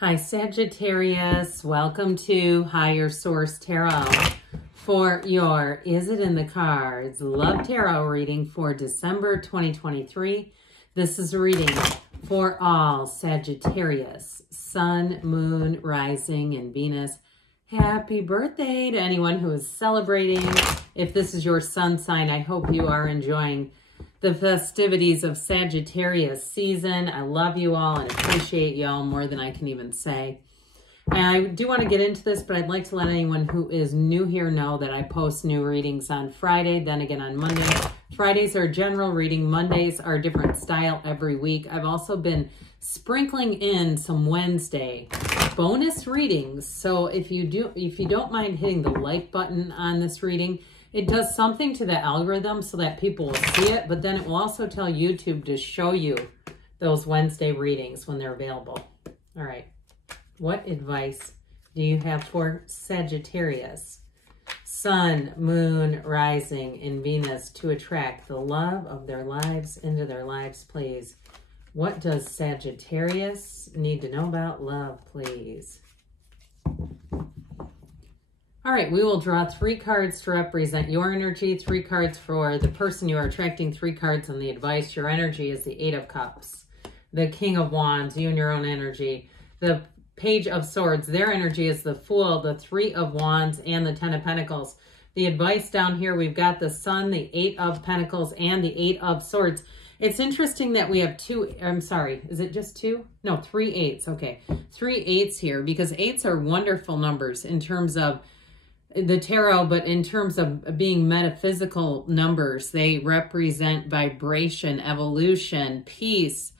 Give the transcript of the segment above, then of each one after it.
Hi Sagittarius, welcome to Higher Source Tarot for your Is It in the Cards Love Tarot reading for December 2023. This is a reading for all Sagittarius, Sun, Moon, Rising, and Venus. Happy birthday to anyone who is celebrating. If this is your sun sign, I hope you are enjoying the festivities of Sagittarius season. I love you all and appreciate you all more than I can even say. And I do want to get into this, but I'd like to let anyone who is new here know that I post new readings on Friday, then again on Monday. Fridays are general reading. Mondays are different style every week. I've also been sprinkling in some Wednesday bonus readings. So if you don't mind hitting the like button on this reading, it does something to the algorithm so that people will see it, but then it will also tell YouTube to show you those Wednesday readings when they're available. All right. What advice do you have for Sagittarius, Sun, Moon, Rising, and Venus to attract the love of their lives into their lives, please? What does Sagittarius need to know about love, please? All right, we will draw 3 cards to represent your energy, 3 cards for the person you are attracting, 3 cards on the advice. Your energy is the 8 of Cups, the King of Wands, you and your own energy, the Page of Swords, their energy is the Fool, the 3 of Wands, and the 10 of Pentacles. The advice down here, we've got the Sun, the 8 of Pentacles, and the 8 of Swords. It's interesting that we have 2, I'm sorry, is it just 2? No, 3 8s, okay. 3 8s here, because 8s are wonderful numbers in terms of the tarot, but in terms of being metaphysical numbers, they represent vibration, evolution, peace,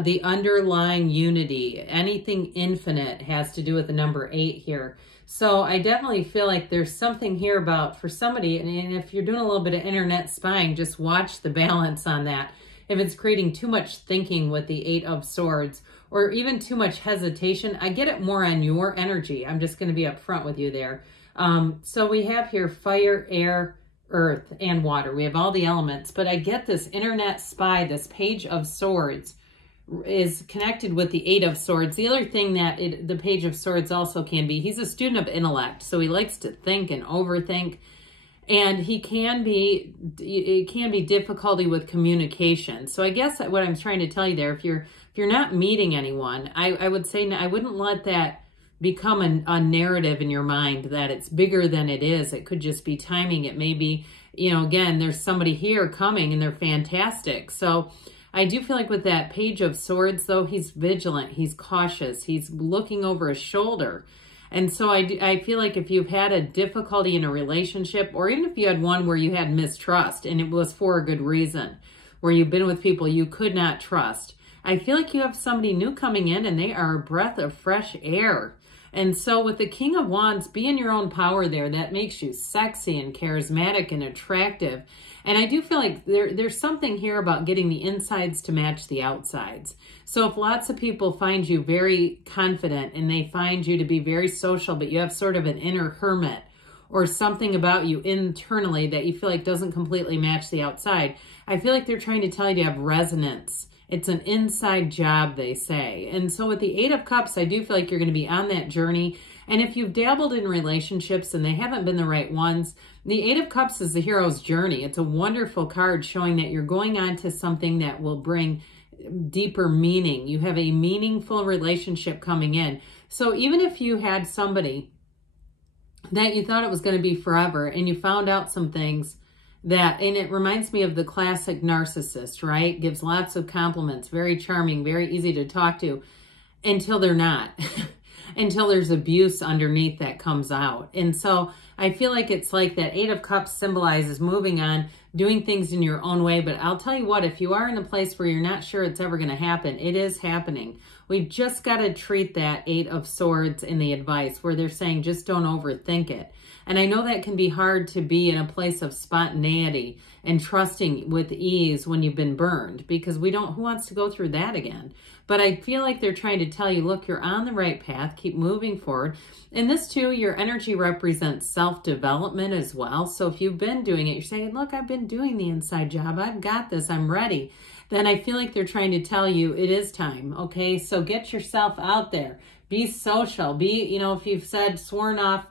the underlying unity. Anything infinite has to do with the number 8 here. So I definitely feel like there's something here about, for somebody, and if you're doing a little bit of internet spying, just watch the balance on that. If it's creating too much thinking with the 8 of Swords, or even too much hesitation, I get it more on your energy. I'm just going to be upfront with you there. So we have here fire, air, earth, and water. We have all the elements, but I get this internet spy, this Page of Swords is connected with the 8 of Swords. The other thing that the Page of Swords also can be, he's a student of intellect, so he likes to think and overthink, and it can be difficulty with communication. So I guess what I'm trying to tell you there, if you're not meeting anyone, I would say I wouldn't let that become a narrative in your mind that it's bigger than it is. It could just be timing. It may be, again, there's somebody here coming and they're fantastic. So I do feel like with that Page of Swords, though, he's vigilant, he's cautious, he's looking over his shoulder. And so I feel like if you've had a difficulty in a relationship, or even if you had one where you had mistrust and it was for a good reason, where you've been with people you could not trust, I feel like you have somebody new coming in and they are a breath of fresh air. And so with the King of Wands, be in your own power there. That makes you sexy and charismatic and attractive. And I do feel like there's something here about getting the insides to match the outsides. So if lots of people find you very confident and they find you to be very social, but you have sort of an inner hermit or something about you internally that you feel like doesn't completely match the outside, I feel like they're trying to tell you to have resonance. It's an inside job, they say. And so with the 8 of Cups, I do feel like you're going to be on that journey. And if you've dabbled in relationships and they haven't been the right ones, the 8 of Cups is the hero's journey. It's a wonderful card showing that you're going on to something that will bring deeper meaning. You have a meaningful relationship coming in. So even if you had somebody that you thought it was going to be forever and you found out some things, and it reminds me of the classic narcissist, right? Gives lots of compliments, very charming, very easy to talk to, until they're not, until there's abuse underneath that comes out. And so I feel like it's like that 8 of Cups symbolizes moving on, doing things in your own way. But I'll tell you what, if you are in a place where you're not sure it's ever going to happen, it is happening. We've just got to treat that 8 of Swords in the advice where they're saying just don't overthink it. And I know that can be hard to be in a place of spontaneity and trusting with ease when you've been burned, because who wants to go through that again? But I feel like they're trying to tell you, look, you're on the right path, keep moving forward. And this too, your energy represents self-development as well. So if you've been doing it, you're saying, look, I've been doing the inside job, I've got this, I'm ready. then I feel like they're trying to tell you it is time, okay? So get yourself out there. Be social. Be, you know, if you've sworn off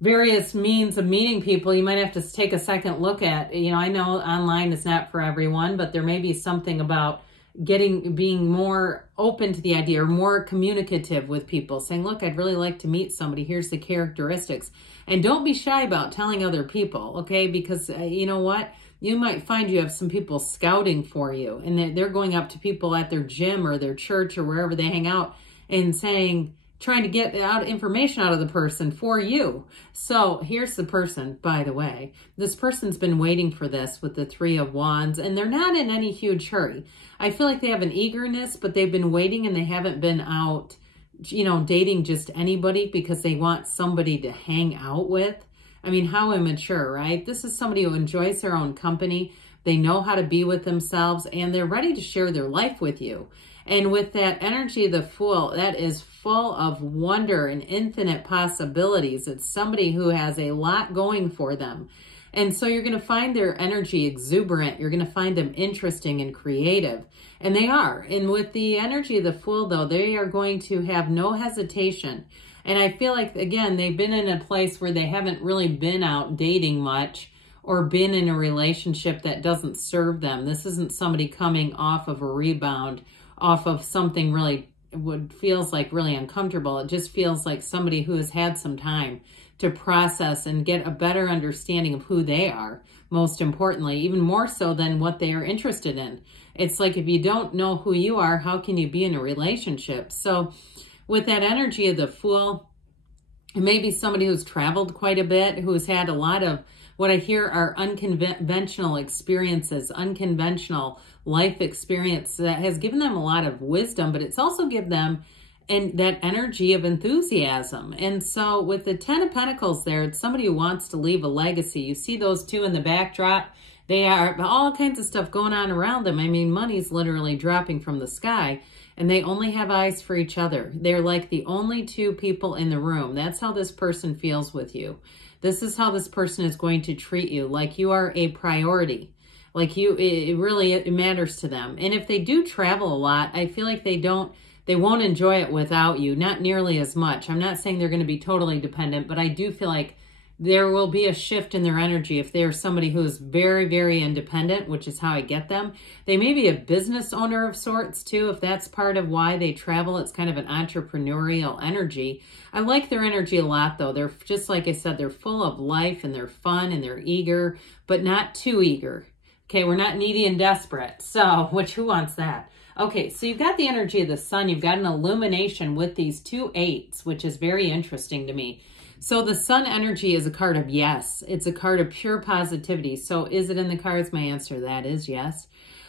various means of meeting people, you might have to take a second look at, you know, I know online is not for everyone, but there may be something about being more open to the idea or more communicative with people, saying, look, I'd really like to meet somebody. Here's the characteristics. And don't be shy about telling other people, okay? Because you know what? You might find you have some people scouting for you, and they're going up to people at their gym or their church or wherever they hang out and trying to get information out of the person for you. So here's the person, by the way. This person's been waiting for this with the Three of Wands, and they're not in any huge hurry. I feel like they have an eagerness, but they've been waiting and they haven't been out, you know, dating just anybody because they want somebody to hang out with. I mean, how immature, right? This is somebody who enjoys their own company. They know how to be with themselves, and they're ready to share their life with you. And with that energy of the Fool, that is full of wonder and infinite possibilities. It's somebody who has a lot going for them. And so you're going to find their energy exuberant. You're going to find them interesting and creative. And they are. And with the energy of the Fool, though, they are going to have no hesitation. And I feel like, again, they've been in a place where they haven't really been out dating much or been in a relationship that doesn't serve them. This isn't somebody coming off of a rebound, off of something really feels like really uncomfortable. It just feels like somebody who has had some time to process and get a better understanding of who they are, most importantly, even more so than what they are interested in. It's like if you don't know who you are, how can you be in a relationship? So with that energy of the Fool, it may be somebody who's traveled quite a bit, who's had a lot of what I hear are unconventional experiences, unconventional life experience that has given them a lot of wisdom, but it's also given them that energy of enthusiasm. And so with the Ten of Pentacles there, it's somebody who wants to leave a legacy. You see those two in the backdrop? They are all kinds of stuff going on around them. I mean, money's literally dropping from the sky, and they only have eyes for each other. They're like the only two people in the room. That's how this person feels with you. This is how this person is going to treat you, like you are a priority. Like it really matters to them. And if they do travel a lot, I feel like they won't enjoy it without you, not nearly as much. I'm not saying they're going to be totally dependent, but I do feel like there will be a shift in their energy if they're somebody who is very, very independent, which is how I get them. They may be a business owner of sorts too, if that's part of why they travel. It's kind of an entrepreneurial energy. I like their energy a lot though. They're just like I said, they're full of life and they're fun and they're eager, but not too eager. Okay, we're not needy and desperate. So, who wants that? Okay, so you've got the energy of the Sun. You've got an illumination with these 2 8s, which is very interesting to me. So the Sun energy is a card of yes. It's a card of pure positivity. So is it in the cards? My answer to that is yes.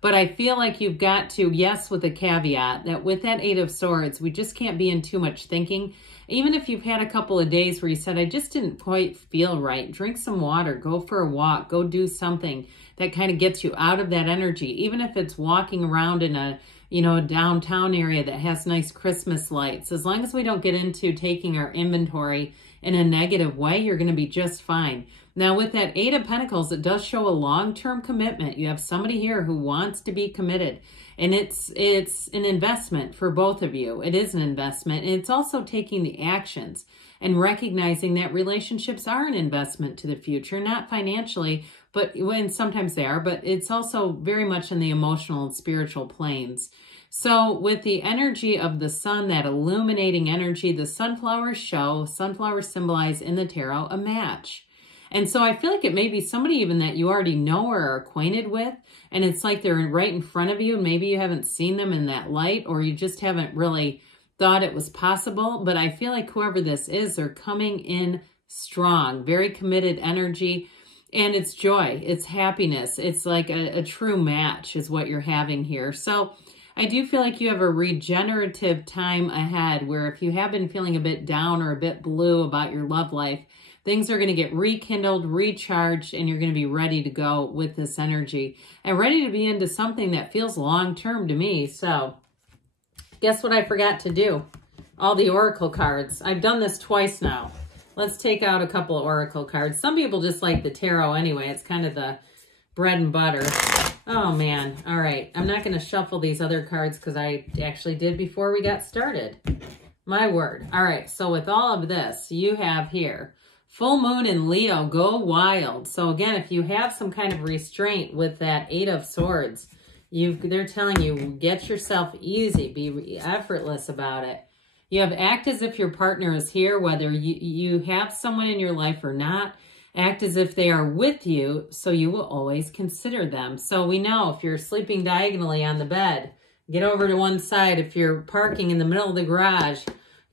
But I feel like you've got to, yes, with a caveat, that with that 8 of Swords, we just can't be in too much thinking. Even if you've had a couple of days where you said, I just didn't quite feel right, drink some water, go for a walk, go do something that kind of gets you out of that energy. Even if it's walking around in a, a downtown area that has nice Christmas lights. As long as we don't get into taking our inventory in a negative way, you're going to be just fine. Now, with that 8 of Pentacles, it does show a long-term commitment. You have somebody here who wants to be committed, and it's an investment for both of you. It is an investment, and it's also taking the actions and recognizing that relationships are an investment to the future, not financially, but when sometimes they are, but it's also very much in the emotional and spiritual planes. So with the energy of the Sun, that illuminating energy, the sunflowers symbolize in the tarot a match. And so I feel like it may be somebody even that you already know or are acquainted with, and it's like they're right in front of you, and maybe you haven't seen them in that light, or you just haven't really thought it was possible. But I feel like whoever this is, they're coming in strong, very committed energy, and it's joy, it's happiness. It's like a true match is what you're having here. So I do feel like you have a regenerative time ahead where if you have been feeling a bit down or a bit blue about your love life, things are going to get rekindled, recharged, and you're going to be ready to go with this energy and ready to be into something that feels long-term to me. So guess what I forgot to do? All the oracle cards. I've done this twice now. Let's take out a couple of oracle cards. Some people just like the tarot anyway. It's kind of the bread and butter. Oh, man. All right. I'm not going to shuffle these other cards because I actually did before we got started. My word. All right. So with all of this, you have here, full moon in Leo, go wild. So again, if you have some kind of restraint with that 8 of Swords, they're telling you, get yourself easy, be effortless about it. You have act as if your partner is here, whether you have someone in your life or not. Act as if they are with you, so you will always consider them. So we know if you're sleeping diagonally on the bed, get over to one side. If you're parking in the middle of the garage,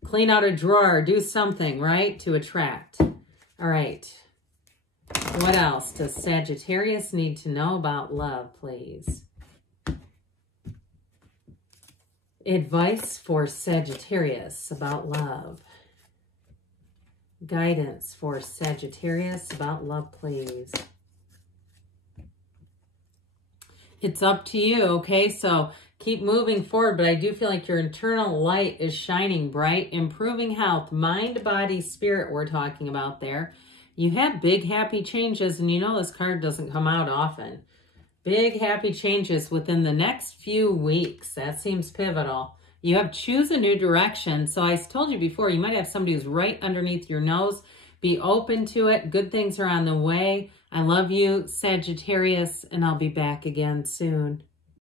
clean out a drawer, do something, right, to attract. All right. What else does Sagittarius need to know about love, please? Advice for Sagittarius about love. Guidance for Sagittarius about love, please. It's up to you, okay? So keep moving forward, but I do feel like your internal light is shining bright. Improving health, mind, body, spirit we're talking about there. You have big, happy changes, and you know this card doesn't come out often. Big, happy changes within the next few weeks. That seems pivotal. You have choose a new direction. So I told you before, you might have somebody who's right underneath your nose. Be open to it. Good things are on the way. I love you, Sagittarius, and I'll be back again soon.